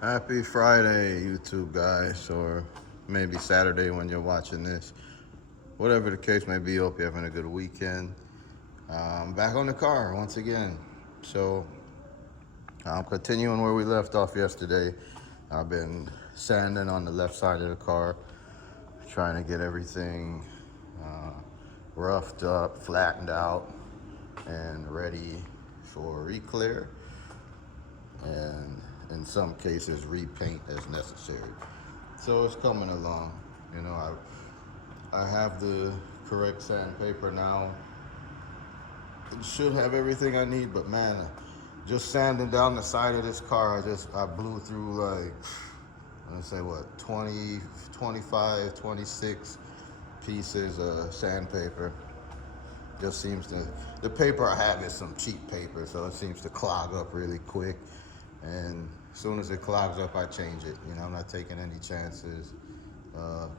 Happy Friday, YouTube guys, or maybe Saturday when you're watching this. Whatever the case may be, hope you're having a good weekend. Back on the car once again. So I'm continuing where we left off yesterday. I've been sanding on the left side of the car, trying to get everything uh, roughed up, flattened out, and ready for re-clear. And in some cases repaint as necessary. So it's coming along. You know, I have the correct sandpaper now. It should have everything I need, but man, just sanding down the side of this car, I blew through like, I'm gonna say what, 20, 25, 26 pieces of sandpaper. Just seems to, the paper I have is some cheap paper, so it seems to clog up really quick. And as soon as it clogs up, I change it. You know, I'm not taking any chances,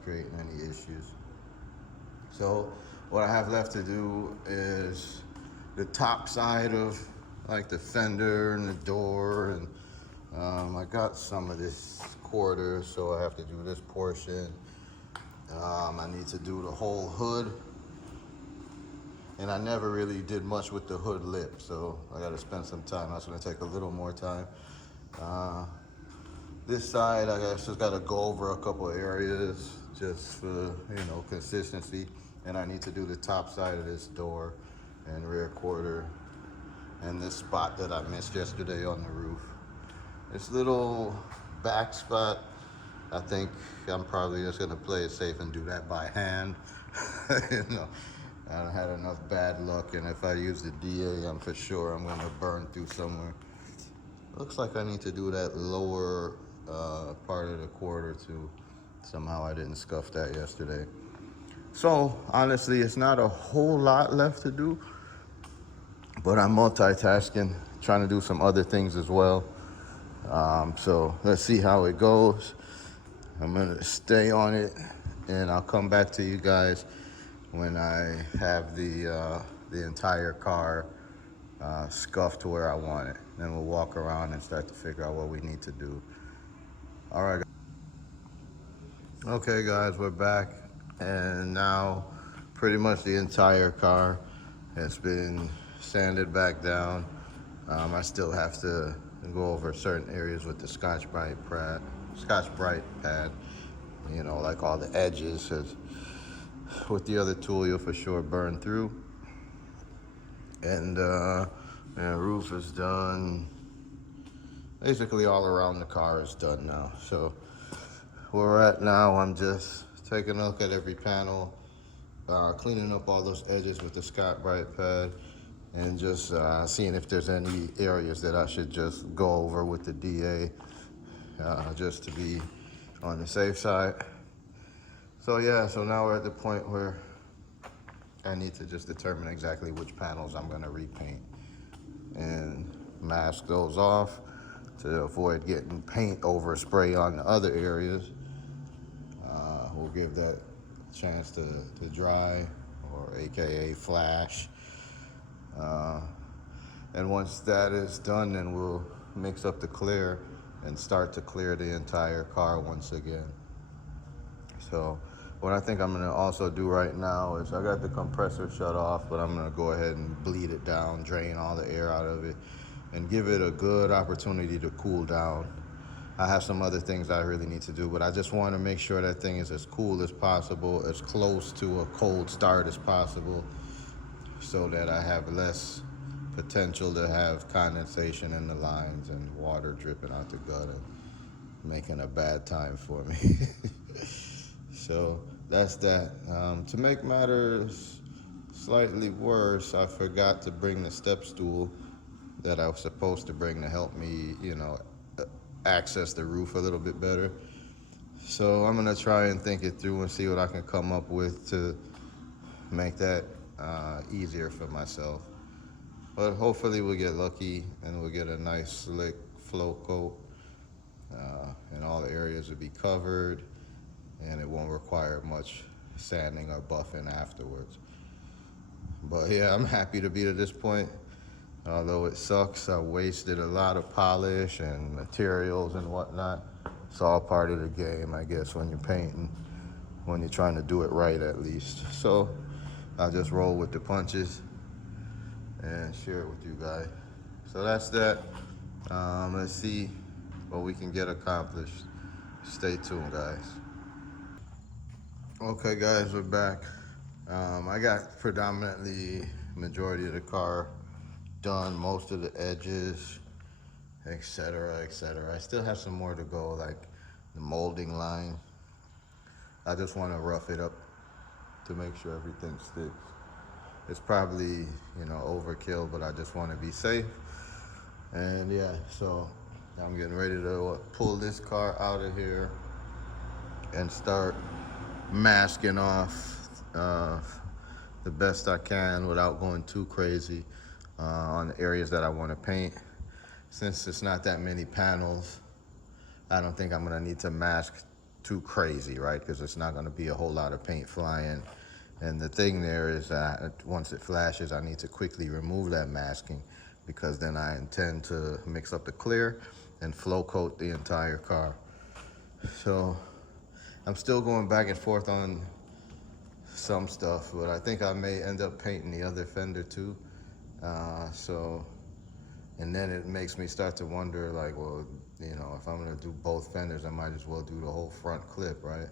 creating any issues. So what I have left to do is the top side of like the fender and the door, and I got some of this quarter, so I have to do this portion. I need to do the whole hood, and I never really did much with the hood lip, so I got to spend some time. That's going to take a little more time. Uh, this side, I just got to go over a couple of areas just for consistency, and I need to do the top side of this door and rear quarter, and this spot that I missed yesterday on the roof. This little back spot, I think I'm probably just gonna play it safe and do that by hand. you know, I had enough bad luck, and if I use the DA, I'm for sure I'm gonna burn through somewhere. Looks like I need to do that lower part of the quarter too. Somehow I didn't scuff that yesterday. So honestly, it's not a whole lot left to do, but I'm multitasking, trying to do some other things as well. So let's see how it goes. I'm gonna stay on it, and I'll come back to you guys when I have the entire car scuffed to where I want it. Then we'll walk around and start to figure out what we need to do. All right. Okay, guys, we're back, and now pretty much the entire car has been sanded back down. I still have to go over certain areas with the Scotch Brite pad. You know, like all the edges. 'Cause with the other tool, you'll for sure burn through. And roof is done. Basically, all around the car is done now. So where we're at now, I'm just taking a look at every panel, cleaning up all those edges with the Scotch Brite pad, and just seeing if there's any areas that I should just go over with the DA, just to be on the safe side. So yeah, so now we're at the point where I need to just determine exactly which panels I'm gonna repaint and mask those off to avoid getting paint overspray on the other areas. We'll give that chance to dry, or AKA flash. And once that is done, then we'll mix up the clear and start to clear the entire car once again. So what I think I'm gonna also do right now is I got the compressor shut off, but I'm gonna go ahead and bleed it down, drain all the air out of it, and give it a good opportunity to cool down. I have some other things I really need to do, but I just want to make sure that thing is as cool as possible, as close to a cold start as possible, so that I have less potential to have condensation in the lines and water dripping out the gut and making a bad time for me. So that's that. To make matters slightly worse, I forgot to bring the step stool that I was supposed to bring to help me, access the roof a little bit better. So I'm gonna try and think it through and see what I can come up with to make that easier for myself. But hopefully we'll get lucky and we'll get a nice slick flow coat, and all the areas will be covered, and it won't require much sanding or buffing afterwards. But yeah, I'm happy to be to this point. Although it sucks, I wasted a lot of polish and materials and whatnot. It's all part of the game, I guess, when you're painting, when you're trying to do it right at least. So I'll just roll with the punches and share it with you guys. So that's that. Let's see what we can get accomplished. Stay tuned, guys. Okay, guys, we're back. I got predominantly majority of the car done, most of the edges, etc., etc. I still have some more to go, like the molding line. I just want to rough it up to make sure everything sticks. It's probably, overkill, but I just want to be safe. And yeah, so I'm getting ready to pull this car out of here and start masking off the best I can without going too crazy on the areas that I want to paint. Since it's not that many panels, I don't think I'm gonna need to mask too crazy, right? Because it's not gonna be a whole lot of paint flying. And the thing there is that once it flashes, I need to quickly remove that masking, because then I intend to mix up the clear and flow coat the entire car. So I'm still going back and forth on some stuff, but I think I may end up painting the other fender too. And then it makes me start to wonder, like, well, if I'm gonna do both fenders, I might as well do the whole front clip, right?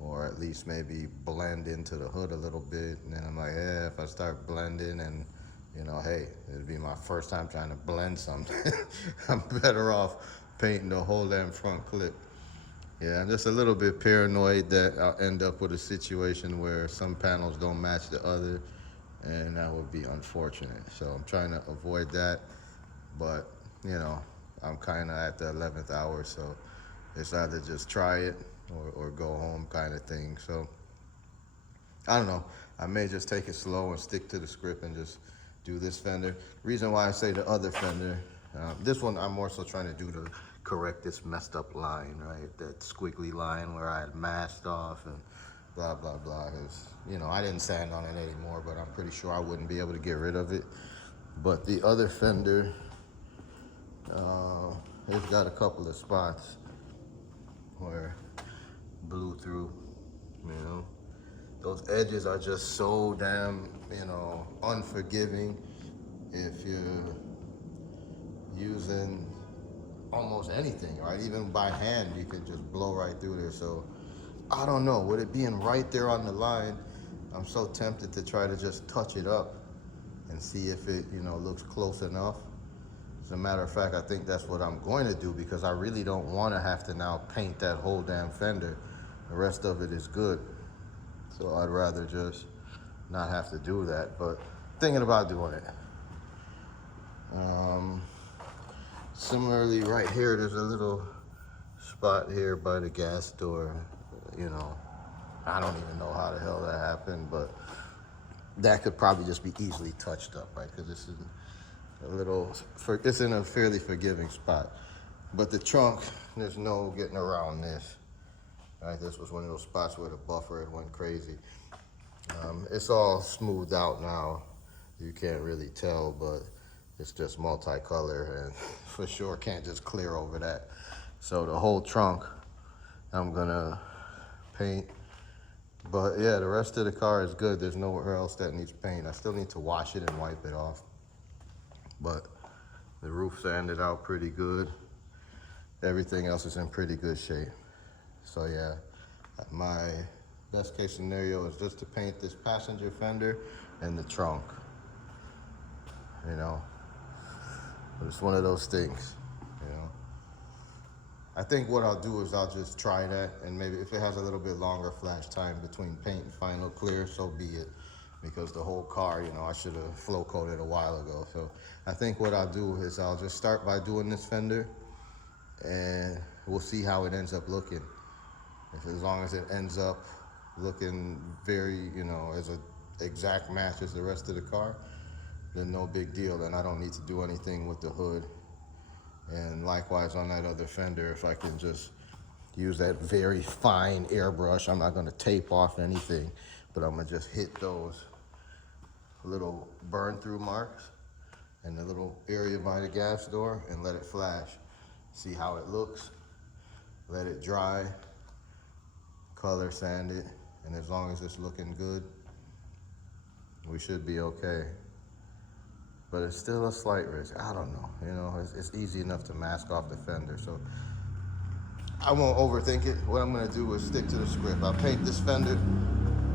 Or at least maybe blend into the hood a little bit. And then I'm like, if I start blending and, hey, it'd be my first time trying to blend something. I'm better off painting the whole damn front clip. Yeah, I'm just a little bit paranoid that I'll end up with a situation where some panels don't match the other, and that would be unfortunate. So I'm trying to avoid that, but I'm kind of at the 11th hour, so it's either just try it or go home kind of thing. So I don't know. I may just take it slow and stick to the script and just do this fender. Reason why I say the other fender, this one I'm more so trying to do to correct this messed up line, right? That squiggly line where I had masked off and blah, blah, blah. I didn't sand on it anymore, but I'm pretty sure I wouldn't be able to get rid of it. But the other fender, it's got a couple of spots where blew through, Those edges are just so damn, unforgiving if you're using almost anything, right? Even by hand, you can just blow right through there. So I don't know, with it being right there on the line, I'm so tempted to try to just touch it up and see if it, looks close enough. As a matter of fact, I think that's what I'm going to do, because I really don't want to have to now paint that whole damn fender. The rest of it is good. So I'd rather just not have to do that, but thinking about doing it. Similarly, right here, there's a little spot here by the gas door. I don't even know how the hell that happened, but that could probably just be easily touched up, right? Because this is it's in a fairly forgiving spot. But the trunk, there's no getting around this. Right, this was one of those spots where the buffer had went crazy. It's all smoothed out now. You can't really tell, but it's just multicolor, and for sure can't just clear over that. So the whole trunk, I'm gonna paint. But yeah, the rest of the car is good. There's nowhere else that needs paint. I still need to wash it and wipe it off. But the roof sanded out pretty good. Everything else is in pretty good shape. So yeah, my best case scenario is just to paint this passenger fender and the trunk. But it's one of those things, I think what I'll do is I'll just try that, and maybe if it has a little bit longer flash time between paint and final clear, so be it. Because the whole car, I should have flow coated a while ago. So I think what I'll do is I'll just start by doing this fender, and we'll see how it ends up looking. As long as it ends up looking very, as an exact match as the rest of the car, then no big deal. Then I don't need to do anything with the hood. And likewise on that other fender, if I can just use that very fine airbrush, I'm not gonna tape off anything, but I'm gonna just hit those little burn through marks in the little area by the gas door and let it flash. See how it looks, let it dry, color sand it, and as long as it's looking good, we should be okay. But it's still a slight risk. I don't know, you know, it's easy enough to mask off the fender, so I won't overthink it. What I'm gonna do is stick to the script. I'll paint this fender,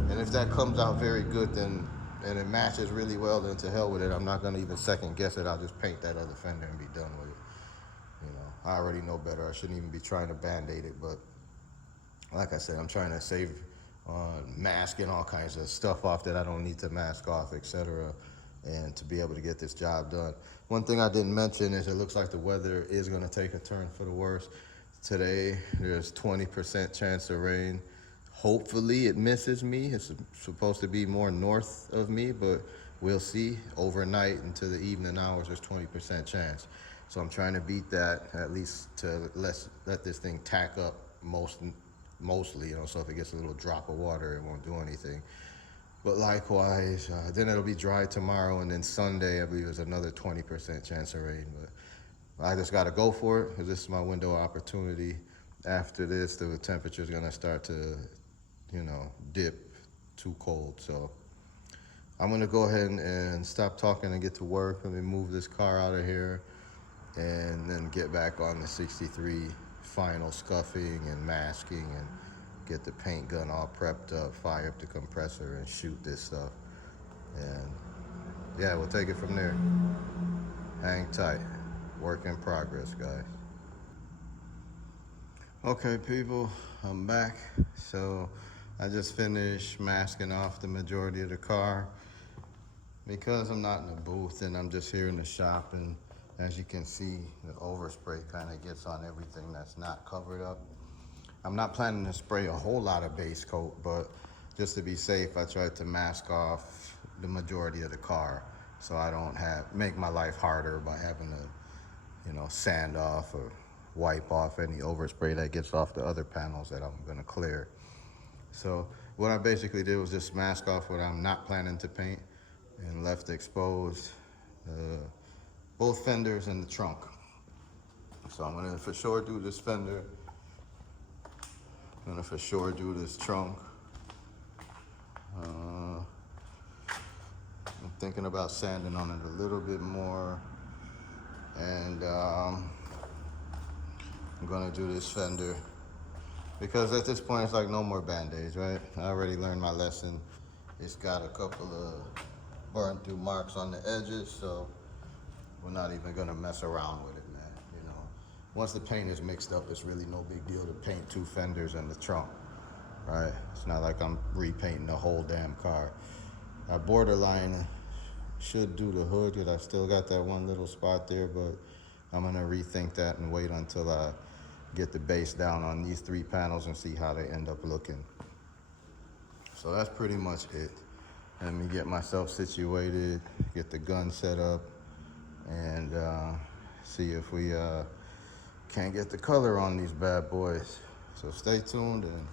and if that comes out very good, then and it matches really well, then to hell with it. I'm not gonna even second guess it. I'll just paint that other fender and be done with it. You know, I already know better. I shouldn't even be trying to band-aid it, but like I said, I'm trying to save masking all kinds of stuff off that I don't need to mask off, etc., and to be able to get this job done. One thing I didn't mention is it looks like the weather is going to take a turn for the worse. Today, there's 20% chance of rain. Hopefully it misses me. It's supposed to be more north of me, but we'll see. Overnight into the evening hours, there's 20% chance. So I'm trying to beat that, at least to let this thing tack up mostly, you know, so if it gets a little drop of water, it won't do anything. But likewise, then it'll be dry tomorrow, and then Sunday, I believe there's another 20% chance of rain. But I just got to go for it, because this is my window of opportunity. After this, the temperature's going to start to, you know, dip too cold. So I'm going to go ahead and stop talking and get to work. Let me move this car out of here and then get back on the 63 final scuffing and masking and get the paint gun all prepped up, fire up the compressor, and shoot this stuff. And yeah, we'll take it from there. Hang tight. Work in progress, guys. Okay, people, I'm back. So I just finished masking off the majority of the car. Because I'm not in the booth and I'm just here in the shop, and as you can see, the overspray kind of gets on everything that's not covered up. I'm not planning to spray a whole lot of base coat, but just to be safe, I tried to mask off the majority of the car so I don't make my life harder by having to, you know, sand off or wipe off any overspray that gets off the other panels that I'm gonna clear. So what I basically did was just mask off what I'm not planning to paint and left exposed both fenders and the trunk. So I'm gonna for sure do this fender. I'm gonna for sure do this trunk. I'm thinking about sanding on it a little bit more, and I'm gonna do this fender because at this point it's like no more band-aids, right? I already learned my lesson. It's got a couple of burnt through marks on the edges, so we're not even gonna mess around with it, man. You know, once the paint is mixed up, it's really no big deal to paint two fenders and the trunk, right? It's not like I'm repainting the whole damn car. I borderline should do the hood because I still got that one little spot there, but I'm gonna rethink that and wait until I get the base down on these three panels and see how they end up looking. So that's pretty much it. Let me get myself situated, get the gun set up, and see if we can't get the color on these bad boys. So stay tuned and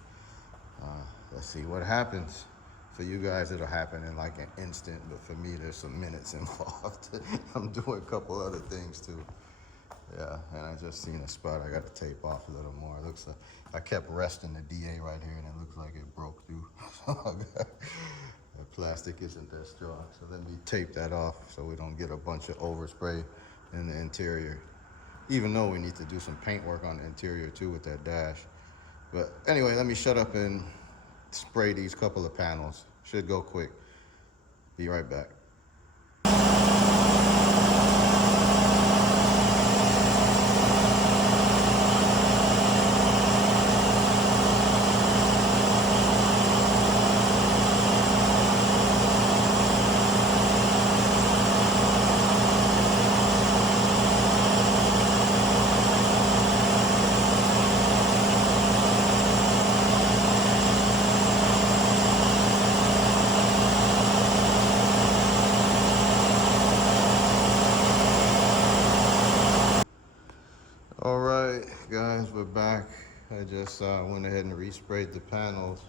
let's see what happens. For you guys, it'll happen in like an instant, but for me, there's some minutes involved. I'm doing a couple other things too. Yeah, and I just seen a spot I got to tape off a little more. It looks like I kept resting the DA right here, and it looks like it broke through. The plastic isn't that strong, so let me tape that off so we don't get a bunch of overspray in the interior. Even though we need to do some paint work on the interior too with that dash. But anyway, let me shut up and spray these couple of panels. Should go quick. Be right back. All right, guys, we're back. I just went ahead and resprayed the panels.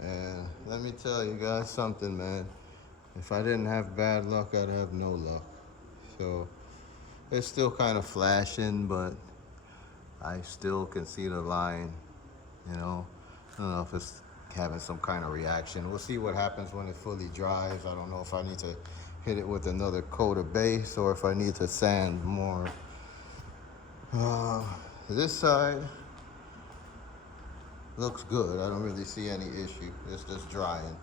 And let me tell you guys something, man. If I didn't have bad luck, I'd have no luck. So it's still kind of flashing, but I still can see the line, you know. I don't know if it's having some kind of reaction. We'll see what happens when it fully dries. I don't know if I need to hit it with another coat of base or if I need to sand more. This side looks good. I don't really see any issue. It's just drying.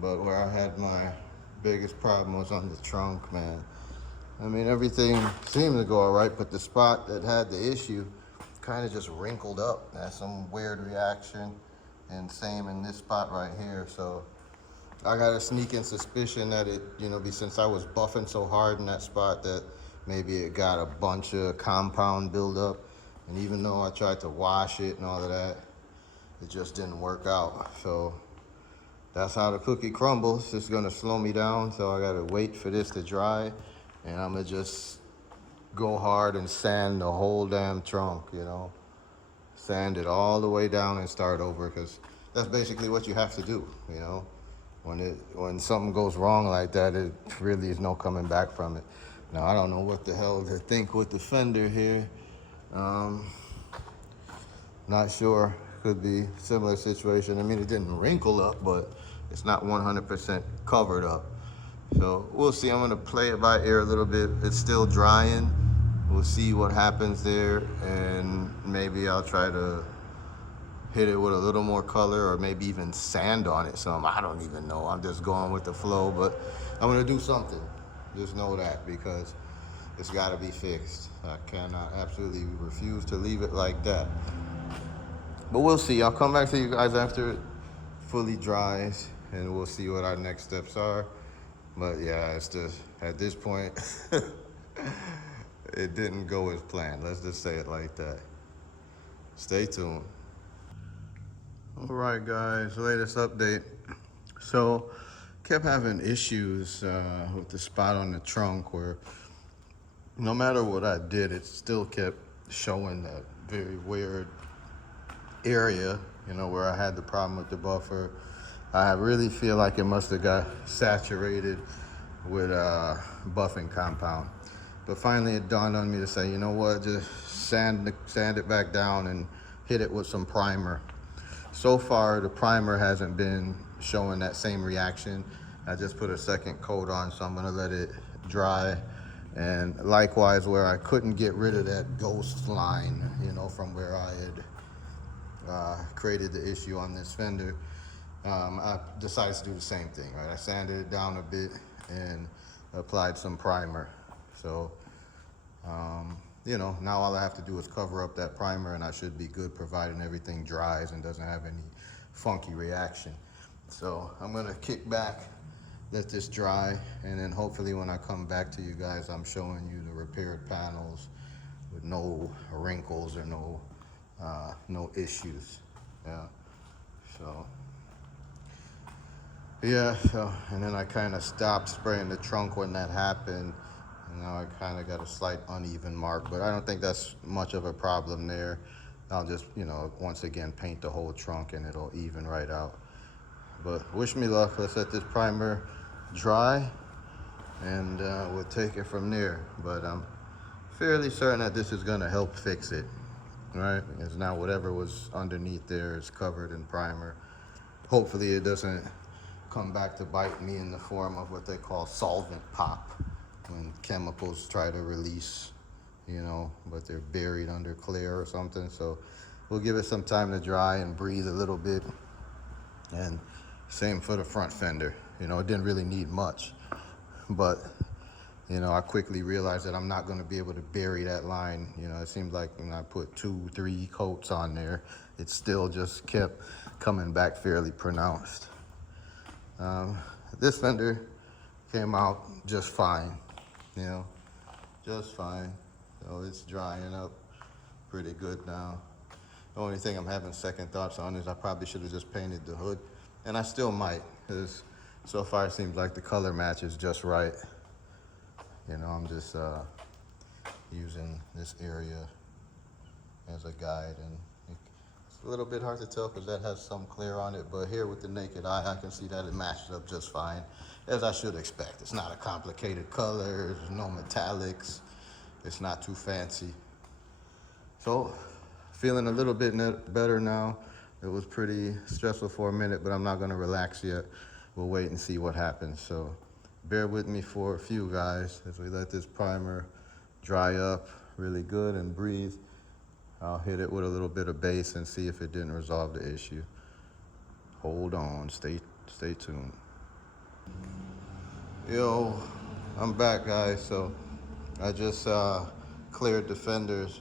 But where I had my biggest problem was on the trunk, man. I mean, everything seemed to go all right, but the spot that had the issue kind of just wrinkled up. That's some weird reaction, and same in this spot right here. So I got a sneaking suspicion that it, since I was buffing so hard in that spot, that maybe it got a bunch of compound buildup. And even though I tried to wash it and all of that, it just didn't work out. So that's how the cookie crumbles. It's gonna slow me down, so I gotta wait for this to dry, and I'm gonna just go hard and sand the whole damn trunk, Sand it all the way down and start over, because that's basically what you have to do, When something goes wrong like that, it really is no coming back from it. Now, I don't know what the hell to think with the fender here. Not sure. Could be a similar situation. I mean, it didn't wrinkle up, but it's not 100% covered up. So we'll see. I'm gonna play it by ear a little bit. It's still drying. We'll see what happens there, and maybe I'll try to hit it with a little more color, or maybe even sand on it some. I don't even know. I'm just going with the flow, but I'm gonna do something. Just know that, because it's gotta be fixed. I cannot absolutely refuse to leave it like that. But we'll see. I'll come back to you guys after it fully dries, and we'll see what our next steps are. But yeah, it's just, at this point, it didn't go as planned. Let's just say it like that. Stay tuned. All right, guys, latest update. So, kept having issues with the spot on the trunk where no matter what I did, it still kept showing that very weird area, where I had the problem with the buffer. I really feel like it must have got saturated with buffing compound. But finally it dawned on me to say, you know what, just sand it back down and hit it with some primer. So far, the primer hasn't been showing that same reaction. I just put a second coat on, so I'm gonna let it dry. And likewise, where I couldn't get rid of that ghost line, from where I had created the issue on this fender, I decided to do the same thing, right? I sanded it down a bit and applied some primer. So, now all I have to do is cover up that primer, and I should be good, providing everything dries and doesn't have any funky reaction. So I'm gonna kick back, let this dry, and then hopefully when I come back to you guys, I'm showing you the repaired panels with no wrinkles or no issues. And then I kind of stopped spraying the trunk when that happened, and now I kind of got a slight uneven mark, but I don't think that's much of a problem there. I'll just, once again paint the whole trunk and it'll even right out. But wish me luck. Let's let this primer dry, and we'll take it from there. But I'm fairly certain that this is gonna help fix it. Right, because now whatever was underneath there is covered in primer. Hopefully it doesn't come back to bite me in the form of what they call solvent pop, when chemicals try to release, but they're buried under clear or something. So we'll give it some time to dry and breathe a little bit. And same for the front fender. It didn't really need much, but I quickly realized that I'm not going to be able to bury that line. It seemed like when I put 2-3 coats on there, it still just kept coming back fairly pronounced. This fender came out just fine, just fine. So it's drying up pretty good now. The only thing I'm having second thoughts on is I probably should have just painted the hood, and I still might, because so far it seems like the color match is just right. I'm just using this area as a guide, and It's a little bit hard to tell because that has some clear on it, but here with the naked eye, I can see that it matches up just fine, as I should expect. It's not a complicated color, there's no metallics, it's not too fancy. So, feeling a little bit better now. It was pretty stressful for a minute, but I'm not gonna relax yet. We'll wait and see what happens. So, bear with me for a few, guys, as we let this primer dry up really good and breathe. I'll hit it with a little bit of base and see if it didn't resolve the issue. Hold on, stay tuned. Yo, I'm back, guys. So I just cleared the fenders.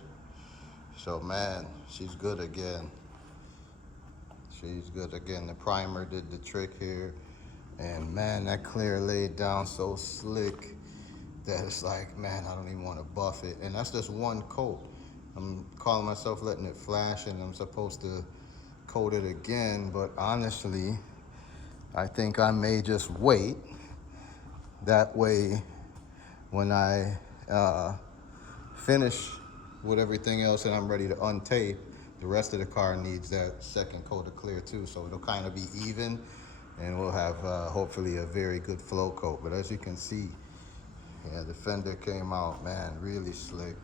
So man, she's good again. She's good again. The primer did the trick here. And man, that clear laid down so slick that it's like, man, I don't even want to buff it. And that's just one coat. I'm calling myself letting it flash, and I'm supposed to coat it again, but honestly, I think I may just wait. That way, when I finish with everything else and I'm ready to untape, the rest of the car needs that second coat of clear too, so it'll kind of be even, and we'll have hopefully a very good flow coat. But as you can see, yeah, the fender came out, man, really slick.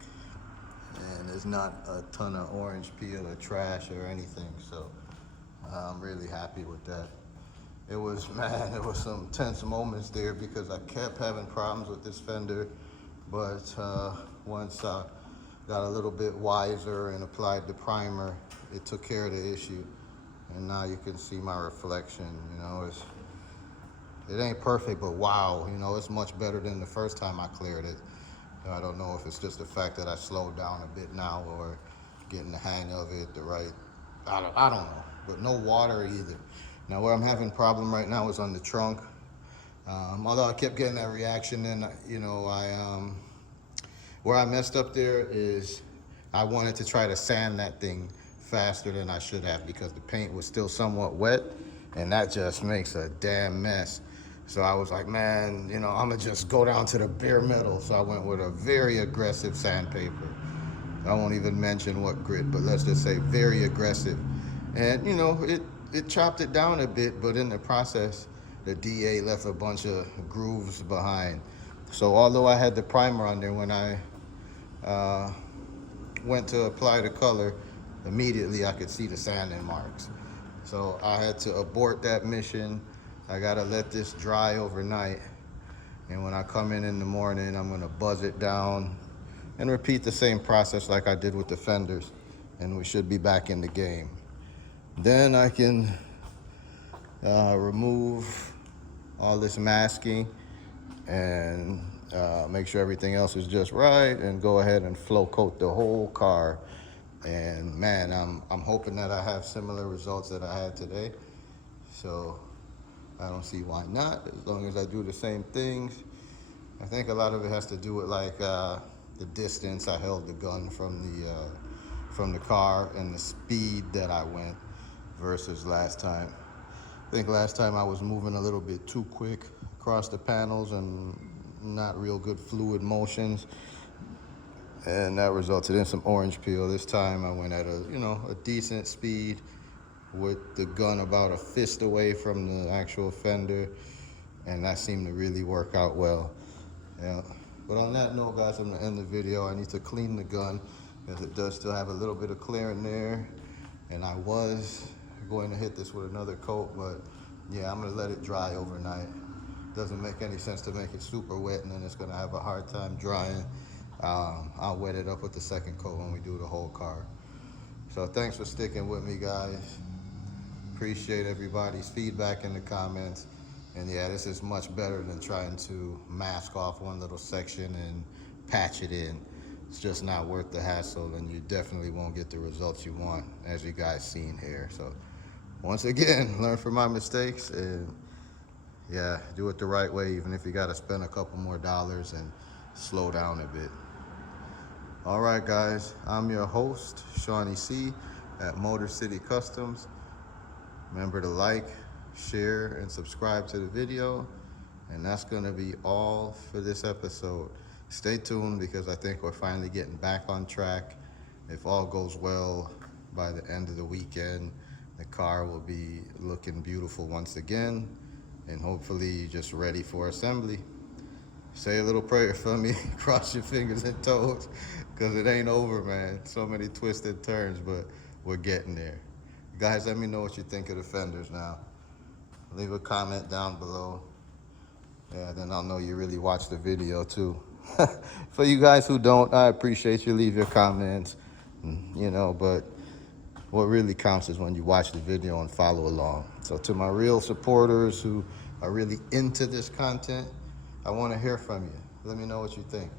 And there's not a ton of orange peel or trash or anything, so I'm really happy with that. It was, man, there was some tense moments there because I kept having problems with this fender, but once I got a little bit wiser and applied the primer, it took care of the issue. And now you can see my reflection. You know, it ain't perfect, but wow, you know, it's much better than the first time I cleared it. I don't know if it's just the fact that I slowed down a bit now or getting the hang of it, I don't know, but no water either. Now where I'm having problem right now is on the trunk. Although I kept getting that reaction, and you know, where I messed up there is I wanted to try to sand that thing faster than I should have because the paint was still somewhat wet, and that just makes a damn mess. So I was like, man, you know, I'm gonna just go down to the bare metal. So I went with a very aggressive sandpaper. I won't even mention what grit, but let's just say very aggressive. And you know, it chopped it down a bit, but in the process, the DA left a bunch of grooves behind. So although I had the primer on there, when I went to apply the color, immediately I could see the sanding marks. So I had to abort that mission. I gotta let this dry overnight. And when I come in the morning, I'm gonna buzz it down and repeat the same process like I did with the fenders. And we should be back in the game. Then I can remove all this masking and make sure everything else is just right and go ahead and flow coat the whole car. And man, I'm hoping that I have similar results that I had today. So I don't see why not, as long as I do the same things. I think a lot of it has to do with like the distance I held the gun from the car and the speed that I went versus last time. I think last time I was moving a little bit too quick across the panels and not real good fluid motions, and that resulted in some orange peel. This time I went at a decent speed with the gun about a fist away from the actual fender, and that seemed to really work out well. Yeah. But on that note, guys, I'm gonna end the video. I need to clean the gun because it does still have a little bit of clear in there, and I was going to hit this with another coat, but yeah, I'm gonna let it dry overnight. Doesn't make any sense to make it super wet and then it's gonna have a hard time drying. I'll wet it up with the second coat when we do the whole car. So thanks for sticking with me, guys. Appreciate everybody's feedback in the comments. And yeah, this is much better than trying to mask off one little section and patch it in. It's just not worth the hassle, and you definitely won't get the results you want, as you guys seen here. So once again, learn from my mistakes and yeah, do it the right way, even if you gotta spend a couple more dollars and slow down a bit. All right, guys, I'm your host, Shawnee C. at Motor City Customs. Remember to like, share, and subscribe to the video. And that's gonna be all for this episode. Stay tuned because I think we're finally getting back on track. If all goes well, by the end of the weekend, the car will be looking beautiful once again, and hopefully just ready for assembly. Say a little prayer for me, cross your fingers and toes, because it ain't over, man. So many twisted turns, but we're getting there. Guys, let me know what you think of the fenders now. Leave a comment down below. Yeah, then I'll know you really watched the video too. For you guys who don't, I appreciate you. Leave your comments, but what really counts is when you watch the video and follow along. So to my real supporters who are really into this content, I want to hear from you. Let me know what you think.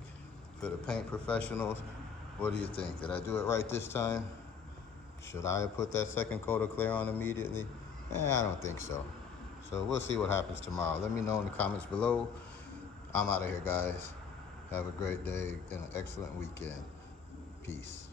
For the paint professionals, what do you think? Did I do it right this time? Should I have put that second coat of clear on immediately? I don't think so. So we'll see what happens tomorrow. Let me know in the comments below. I'm out of here, guys. Have a great day and an excellent weekend. Peace.